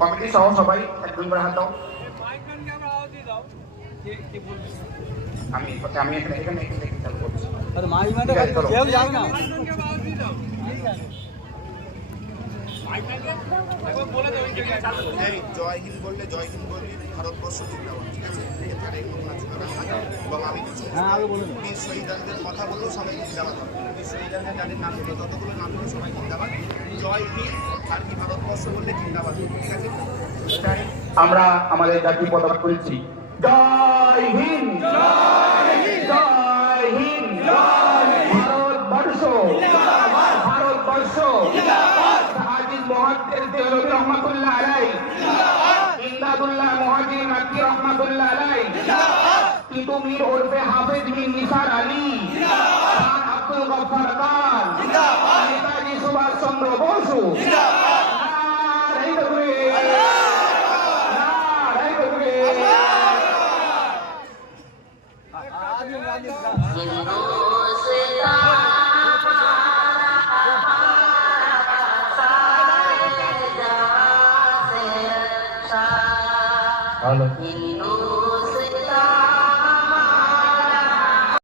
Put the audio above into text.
Committee সহ সবাই এক দুইবার হাত দাও। আমি আমি এখানে এখানে চালু করছি। জয় হিন্দ বললে জয় হিন্দ বললি ভারতবর্ষ জিন্দাবাদ, ঠিক আছে? এবং আমি বীর শহীদদের কথা বললেও সবাই জিন্দাবাদ হবে। বীর শহীদদের যাদের নাম হলো যতগুলো নাম হলো সবাই জিন্দাবাদ। জয় হিন্দ আর কি ভারতবর্ষ বললে জিন্দাবাদ, ঠিক আছে? আমরা আমাদের জাতীয় পতাকা তুলছি। জয় হিন্দ, জয় হিন্দ, ভারতবর্ষ, ভারতবর্ষ। আজিজ মুহাদ্দিস দেহলভী রহমাতুল্লাহ আলাইহি, ইমদাদুল্লাহ মুহাজির মাক্কি রহমাতুল্লাহ আলাইহি, টিটু মীর ওরফে হাফেজ মীর নিসার আলী, খান আব্দুল গফফার খান, নেতাজি সুভাষ চন্দ্র বসু। Halo.